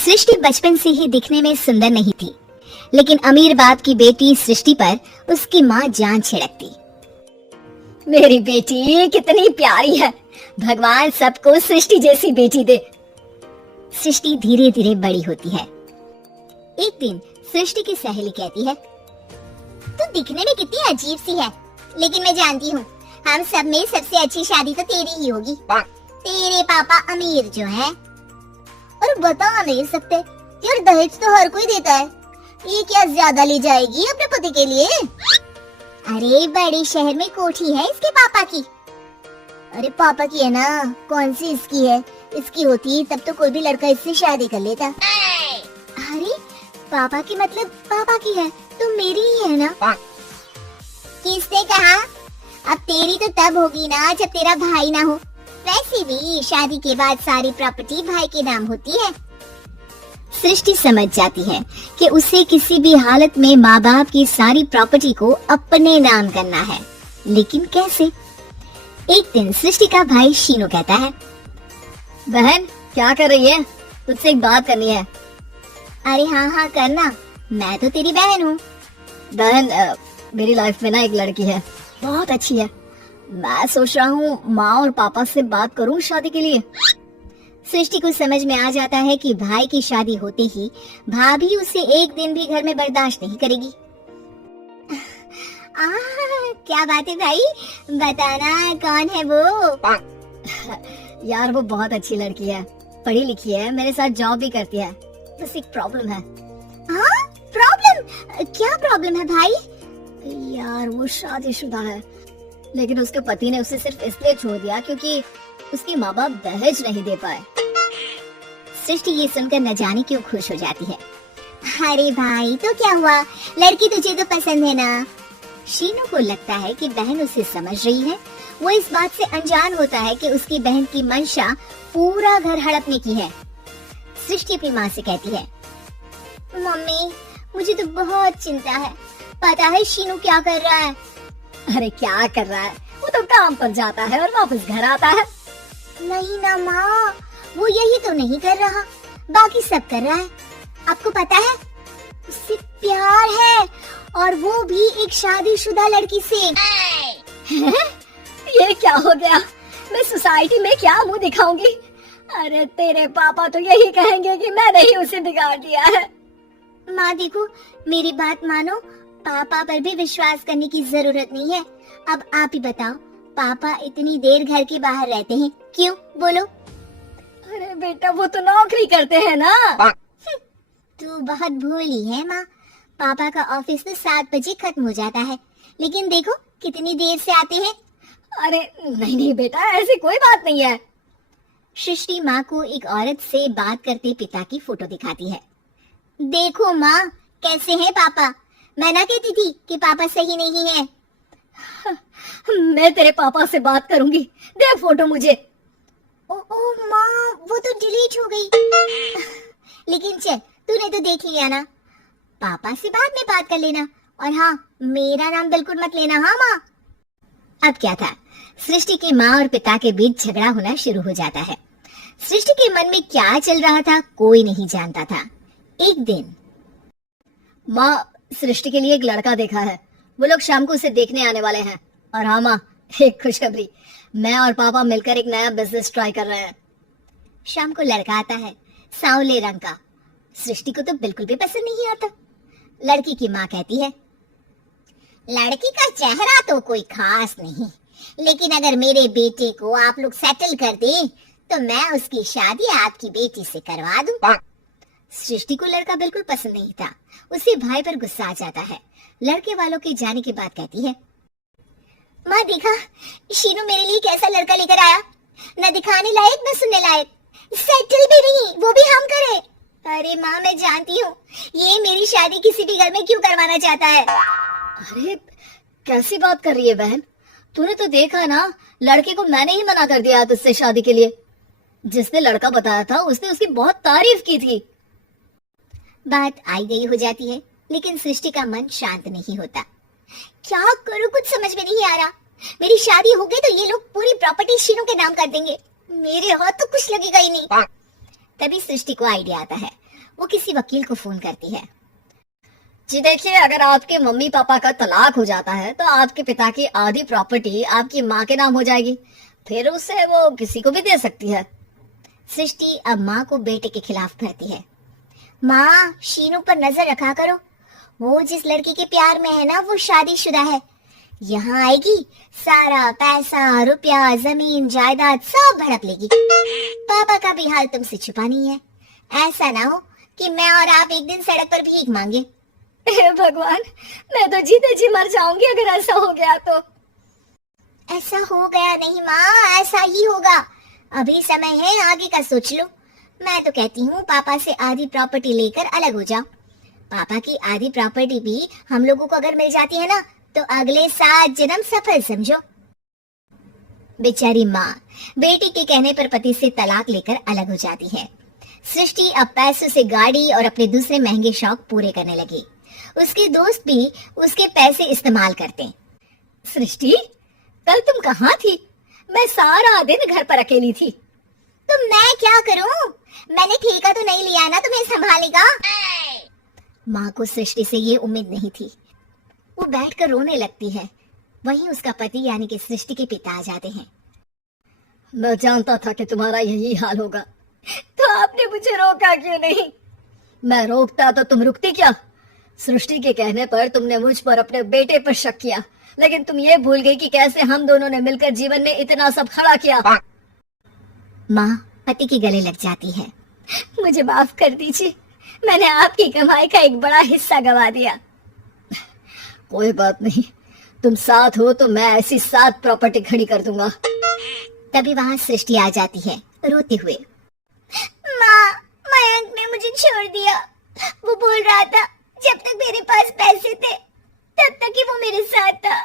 सृष्टि बचपन से ही दिखने में सुंदर नहीं थी, लेकिन अमीर बाप की बेटी सृष्टि पर उसकी माँ जान छिड़कती। मेरी बेटी कितनी प्यारी है, भगवान सबको सृष्टि जैसी बेटी दे। सृष्टि धीरे धीरे बड़ी होती है। एक दिन सृष्टि की सहेली कहती है, तू दिखने में कितनी अजीब सी है, लेकिन मैं जानती हूँ हम सब में सबसे अच्छी शादी तो तेरी ही होगी। तेरे पापा अमीर जो हैं। और बता नहीं सकते यार, दहेज तो हर कोई देता है, ये क्या ज्यादा ले जाएगी अपने पति के लिए? अरे बड़े शहर में कोठी है इसके पापा की। अरे पापा की है ना, कौन सी इसकी है? इसकी होती तब तो कोई भी लड़का इससे शादी कर लेता। अरे पापा की मतलब पापा की है तो मेरी ही है ना? किसने कहा? अब तेरी तो तब होगी ना जब तेरा भाई ना हो। वैसे भी शादी के बाद सारी प्रॉपर्टी भाई के नाम होती है। सृष्टि समझ जाती है कि उसे किसी भी हालत में माँ बाप की सारी प्रॉपर्टी को अपने नाम करना है, लेकिन कैसे? एक दिन सृष्टि का भाई शीनू कहता है, बहन क्या कर रही है? तुझसे एक बात करनी है। अरे हाँ हाँ करना, मैं तो तेरी बहन हूँ। बहन मेरी लाइफ में ना एक लड़की है, बहुत अच्छी है। मैं सोच रहा हूँ माँ और पापा से बात करूँ शादी के लिए। सृष्टि को समझ में आ जाता है कि भाई की शादी होते ही भाभी उसे एक दिन भी घर में बर्दाश्त नहीं करेगी। क्या बात है भाई, बताना कौन है वो? यार वो बहुत अच्छी लड़की है, पढ़ी लिखी है, मेरे साथ जॉब भी करती है, बस एक प्रॉब्लम है। हाँ प्रॉब्लम? क्या प्रॉब्लम है भाई? यार वो शादीशुदा है, लेकिन उसके पति ने उसे सिर्फ इसलिए छोड़ दिया क्योंकि उसके माँ बाप दहेज नहीं दे पाए। सृष्टि ये सुनकर न जाने क्यों खुश हो जाती है। अरे भाई तो क्या हुआ, लड़की तुझे तो पसंद है ना? शीनू को लगता है कि बहन उसे समझ रही है। वो इस बात से अनजान होता है कि उसकी बहन की मंशा पूरा घर हड़पने की है। सृष्टि अपनी माँ से कहती है, मम्मी मुझे तो बहुत चिंता है, पता है शीनू क्या कर रहा है? अरे क्या कर रहा है, वो तो काम पर जाता है और वापस घर आता है। नहीं ना माँ, वो यही तो नहीं कर रहा, बाकी सब कर रहा है। आपको पता है उससे प्यार है, और वो भी एक शादीशुदा लड़की से। ये क्या हो गया, मैं सोसाइटी में क्या मुंह दिखाऊंगी? अरे तेरे पापा तो यही कहेंगे कि मैंने ही उसे बिगाड़ दिया है। माँ देखो मेरी बात मानो, पापा पर भी विश्वास करने की जरूरत नहीं है। अब आप ही बताओ, पापा इतनी देर घर के बाहर रहते हैं क्यों? बोलो। अरे बेटा वो तो नौकरी करते हैं ना। तू बहुत भोली है माँ, पापा का ऑफिस तो 7 बजे खत्म हो जाता है, लेकिन देखो कितनी देर से आते हैं। अरे नहीं नहीं बेटा, ऐसी कोई बात नहीं है। सृष्टि माँ को एक औरत से बात करते पिता की फोटो दिखाती है। देखो माँ कैसे हैं पापा, मैं ना कहती थी कि पापा सही नहीं है। मैं तेरे पापा से बात करूंगी, दे फोटो मुझे। ओ माँ वो तो डिलीट हो गई। लेकिन चल तूने तो देख लिया ना, पापा से बाद में बात कर लेना, और हाँ मेरा नाम बिल्कुल मत लेना। हाँ माँ। अब क्या था, सृष्टि की माँ और पिता के बीच झगड़ा होना शुरू हो जाता है। सृष्टि के मन में क्या चल रहा था कोई नहीं जानता था। एक दिन, माँ सृष्टि के लिए एक लड़का देखा है, वो लोग शाम को उसे देखने आने वाले हैं। और हाँ माँ एक खुशखबरी, मैं और पापा मिलकर एक नया बिजनेस ट्राई कर रहे हैं। शाम को लड़का आता है, सांवले रंग का। सृष्टि को तो बिल्कुल भी पसंद नहीं आता। लड़की की माँ कहती है, लड़की का चेहरा तो कोई खास नहीं, लेकिन अगर मेरे बेटे को आप लोग सेटल कर दे तो मैं उसकी शादी आपकी बेटी से करवा दूं। सृष्टि को लड़का बिल्कुल पसंद नहीं था, उसे भाई पर गुस्सा आ जाता है। लड़के वालों के जाने के बाद कहती है, माँ देखा शीनू मेरे लिए कैसा लड़का लेकर आया, न दिखाने लायक न सुनने लायक, सेटल भी नहीं, वो भी हम करे। अरे माँ मैं जानती हूँ ये मेरी शादी किसी भी घर में क्यों करवाना चाहता है। अरे कैसी बात कर रही है बहन, तूने तो देखा ना, लड़के को मैंने ही मना कर दिया तुझसे शादी के लिए। जिसने लड़का बताया था उसने उसकी बहुत तारीफ की थी। बात आई गई हो जाती है, लेकिन सृष्टि का मन शांत नहीं होता। क्या करूं कुछ समझ में नहीं आ रहा। मेरी शादी हो गई तो ये लोग पूरी प्रॉपर्टी शीनू के नाम कर देंगे, मेरे हाथ तो कुछ लगेगा ही नहीं। तभी सृष्टि को आइडिया आता है। वो किसी वकील को फोन करती है। जी देखिए, अगर आपके मम्मी पापा का तलाक हो जाता है तो आपके पिता की आधी प्रॉपर्टी आपकी माँ के नाम हो जाएगी, फिर उसे वो किसी को भी दे सकती है। सृष्टि अब माँ को बेटे के खिलाफ करती है। माँ, शीनू पर नजर रखा करो, वो जिस लड़की के प्यार में है ना वो शादीशुदा है। यहाँ आएगी, सारा पैसा रुपया जमीन जायदाद सब भड़क लेगी। पापा का भी हाल तुमसे छुपा नहीं है। ऐसा ना हो कि मैं और आप एक दिन सड़क पर भीख मांगे। हे भगवान, मैं तो जीते जी मर जाऊंगी अगर ऐसा हो गया तो। ऐसा हो गया नहीं माँ, ऐसा ही होगा। अभी समय है, आगे का सोच लो। मैं तो कहती हूँ पापा से आधी प्रॉपर्टी लेकर अलग हो जाओ। पापा की आधी प्रॉपर्टी भी हम लोगों को अगर मिल जाती है ना तो अगले 7 जन्म सफल समझो। बेचारी माँ बेटी के कहने पर पति से तलाक लेकर अलग हो जाती है। सृष्टि अब पैसों से गाड़ी और अपने दूसरे महंगे शौक पूरे करने लगी। उसके दोस्त भी उसके पैसे इस्तेमाल करते। सृष्टि, कल तुम कहाँ थी? मैं सारा दिन घर पर अकेली थी। तो मैं क्या करूं? मैंने ठेका तो नहीं लिया ना तुम्हें संभालेगा। माँ को सृष्टि से ये उम्मीद नहीं थी। वो बैठकर रोने लगती है। वहीं उसका पति यानी कि सृष्टि के पिता आ जाते हैं। मैं जानता था कि तुम्हारा यही हाल होगा, तो आपने मुझे रोका क्यों नहीं? मैं रोकता तो तुम रुकती क्या? सृष्टि के कहने पर तुमने मुझ पर अपने बेटे पर शक किया, लेकिन तुम ये भूल गई कि कैसे हम दोनों ने मिलकर जीवन में इतना सब खड़ा किया। माँ पति के गले लग जाती है। मुझे माफ कर दीजिए, मैंने आपकी कमाई का एक बड़ा हिस्सा गवा दिया। कोई बात नहीं, तुम साथ हो तो मैं ऐसी 7 प्रॉपर्टी खड़ी कर दूंगा। तभी वहाँ सृष्टि आ जाती है रोते हुए। माँ, मयंक ने मुझे छोड़ दिया। वो बोल रहा था जब तक मेरे पास पैसे थे तब तक ही वो मेरे साथ था,